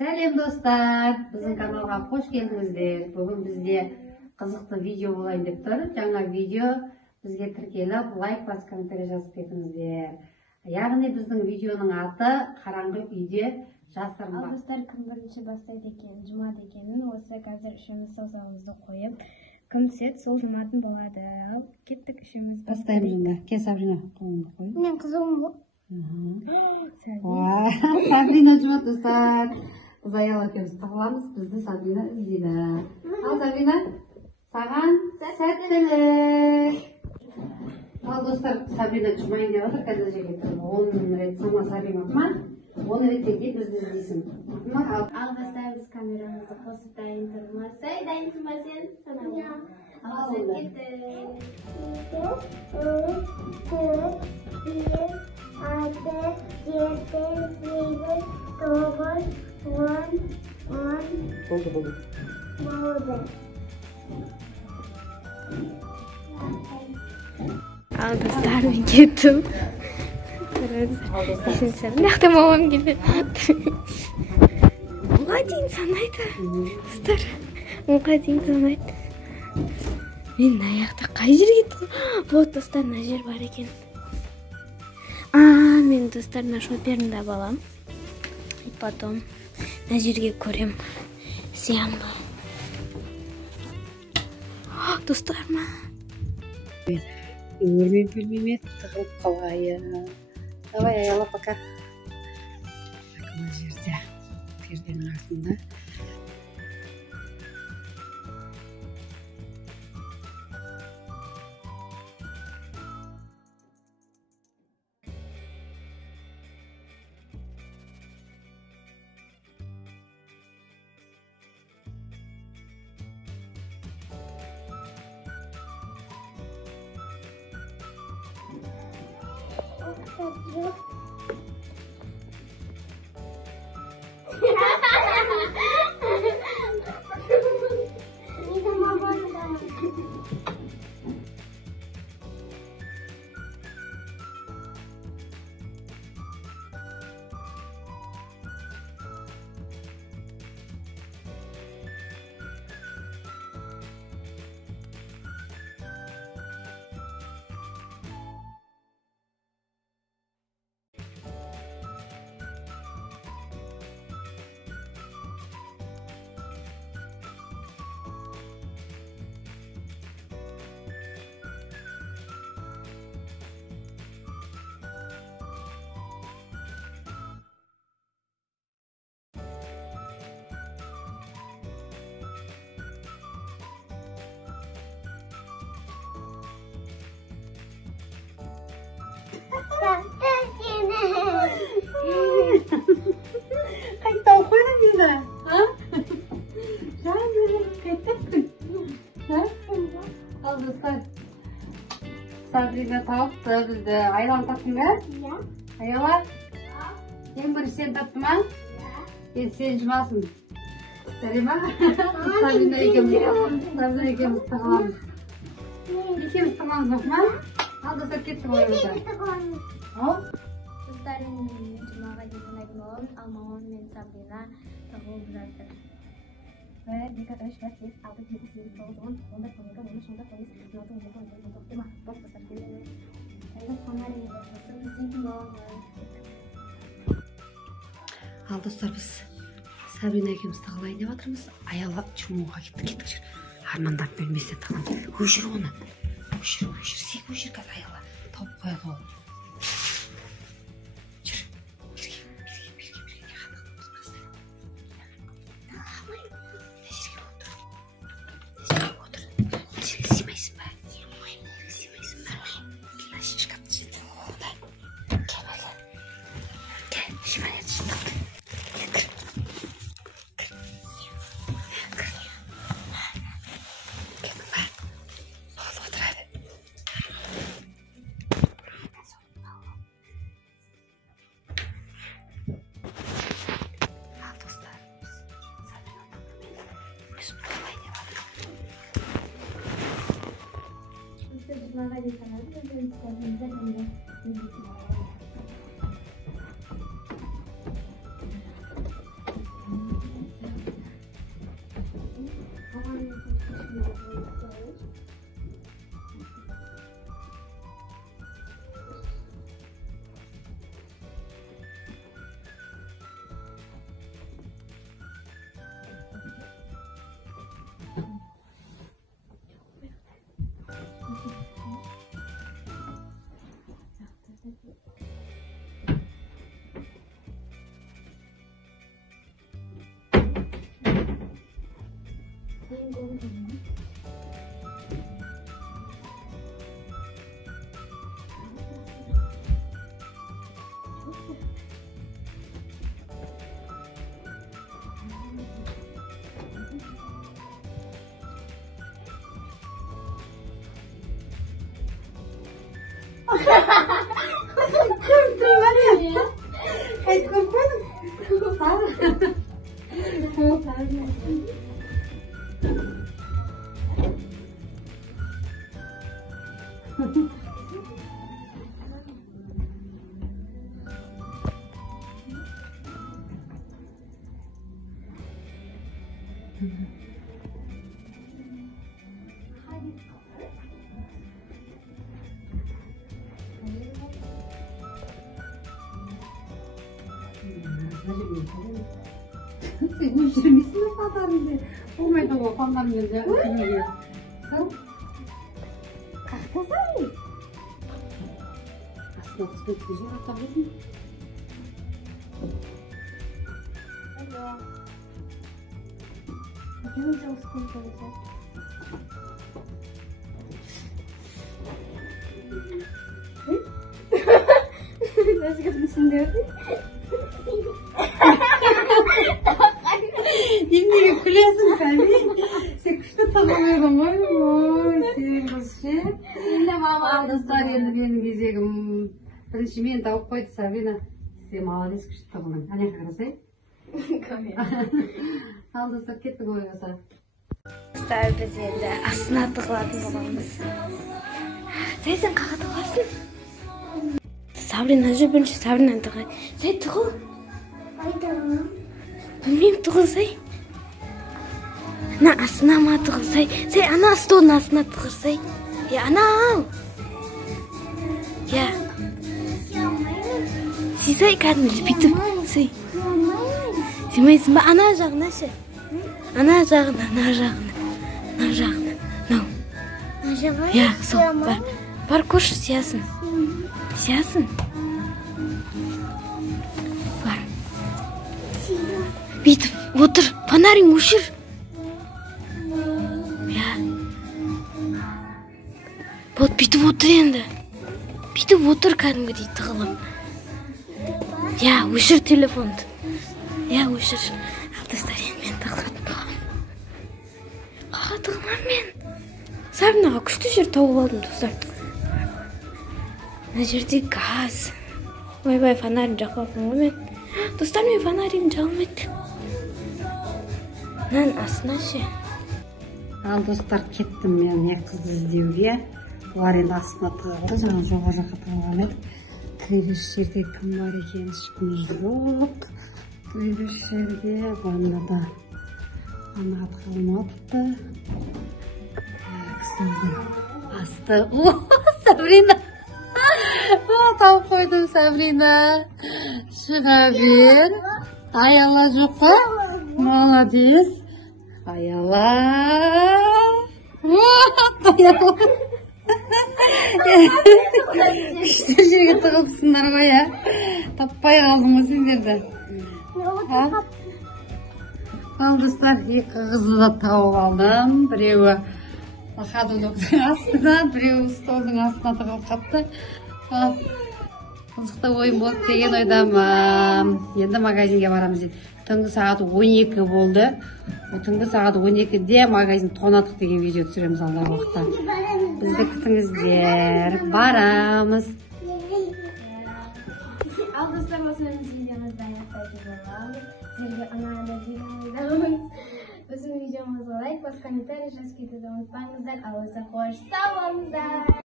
Сәлем достар, біздің каналға қош келдіңіздер. Бүгін бізде қызықты видео болайын деп тұр. Жаңа видео бізге тіркеліп, лайк бас комментарий жазып кетіңіздер. Яғни біздің видеоның аты қараңғы үйде жасырын бар. Достар, кім бірінші бастайды екен, жұма екенін, осы қазір үшеуміз саусағымызды қойып, кім түседі, сол жұматын болады. Кеттік үшеуміз Бастаймыз онда. Кел, Сабрина, қолыңды қой. Мен қызуым бұл. Сабрина жұмат достар. Біз аял екеуміз тығыламыз, бізді Сабрина іздейді. Ал, Сабрина, саған сәттілік. Ал достар, Сабрина жұмайын деп отыр, қазір жеге 10 рет сама Сабрина құман, 10 реттен кейін бізді іздейсің. Ал достар, біз камерамызды қосып дайын тұрмыз. Дайынсың ба сен? Санау. Ал, сәт кетті. 7, 8, Ал достар, мен кеттім. Нақты мамам келді. Оға дейін санайды. Достар, оға дейін санайды. Мен аяқта қай жерге кеттім? Вот, достар, мына жер бар екен. Мен достар на шоперінде балам. И потом на жерге көрем. Сиямды. Достар ма? Өлмей тығылып қалайын. Давай, аяла, пока. Мына жерде перденің артында. Қайта оқойды мені? Ал достар, Сабрина тауыпты бізді. Айлан таптың ба? Иә. Аяла? Ең бірі сен тапты ма? Сен жұмасың. Сәлем ма? Сабрина екеуміз тығыламыз. Екеуміз тығыламыз бақ ма? Ал достар, кетті ойымызда. Достар, мен жұмаға дейін айтмауын, ал мамам мен Сабрина тығылып жатыр. 1, 2, 3, 4, 5, 6, 7, 8, 9, 10, 11, 12, 13, 14, 15, 16, 17, 18, 19, 20. Boş dostar, gelin. Қазір фонарь басып іздейтін боламыз. Ал достар, біз Сабрина екеуміз тығылайын деп жатырмыз. Аяла чумуға кеттік жүр. Армандардың бөлмесіне тығылып. Өшір оны. Өшір, сек өшір қазір Аяла. Тауып қояды ол. Jumaga di sana tuh kita bisa belajar dan musik. Ay, korkmadım. Sağ ol. Sağ ol. Sen uçurmuşsun mu pazarında? Olmaydı o pazarında ya. Kahta sen mi? Aslında sıkıntı bir şey atabilirsin. Bugün çok sıkıntı olacak. Nasıl kızmışsın diyordun? Şimdi gülüyorsun sen. Sen kuşta tanımıyordum. Oy, sen kızı. Şimdi mama. Aldızlar енді менің кезегім. Бірінші мен тауып қойды Сабина. Сен молодец күшті табылдың. Ане қарасай. Алдыздар кетті ғой қаса. Dostlar biz енді астына тығылатын боламыз. Сен қаға тығыласың? Сабрина жүр бірінші Сабринаны тығай. Сен тығыл. Білмеймін тығылсай. Ана астына ма тығылсай. Сен ана столдың астына тығылсай. Анау. Сен кәдімгі бүйтіп. Сүймейсің ба? Ана жағына ше. Ана жағына, ана жағына. Ана жағына. Нау. Сол, бар. Бар көрші сиясын. Сиясын. Бар. Бүйтіп, отыр. Фонарың өшір. Вот бүйтіп отыр енді. Бүйтіп отыр кәдімгідей тығылып. Өшір телефонды. Өшір. Алдыздар енді мен тығылатын боламын. Қаға тығылмам мен. Сабинаға күшті жер тауып алдым, достар. Мына жерде газ. Ойбай, фонарим жақпаппын ғой мен. Достар, мен фонарим жағылмайды. Мынаның астына ше. Ал достар, кеттім мен қызды іздеуге. Олар енді астына тығылды, жаңа жоға жаққа тығылған еді. Кіреберіс жерде кім бар екен, ешкім жоқ. Кіреберіс жерде ваннада ана тығылмапты. Асты. О, Сабрина! Тауып қойдым, Сабрина. Шыға бер. Аяла жоқ па? Молодец. Аяла. Аяла. Күшті жерге тығылсыңдар ғой, таппай қалдым ғой сендерді. Ал достар, екі қызды да тауып алдым. Біреуі ходулықтың астына, біреуі столдың астына тығылып қапты. Қызықты ойын болды деген ойдамын. Енді магазинге барамыз дейді. Түнгі сағат 12 болды. Түнгі сағат 12-де магазин тонадық деген видео түсіреміз алдағы уақытта. Бізді күтіңіздер. Барамыз. Ал достар, осымен біз видеомызды аяқтайтын боламыз. Сіздерге ұнады деген ойдамыз. Біздің видеомызға лайк, комментарий жазып кетуді ұмытпаңыздар. Ал осы қош сау болыңыздар.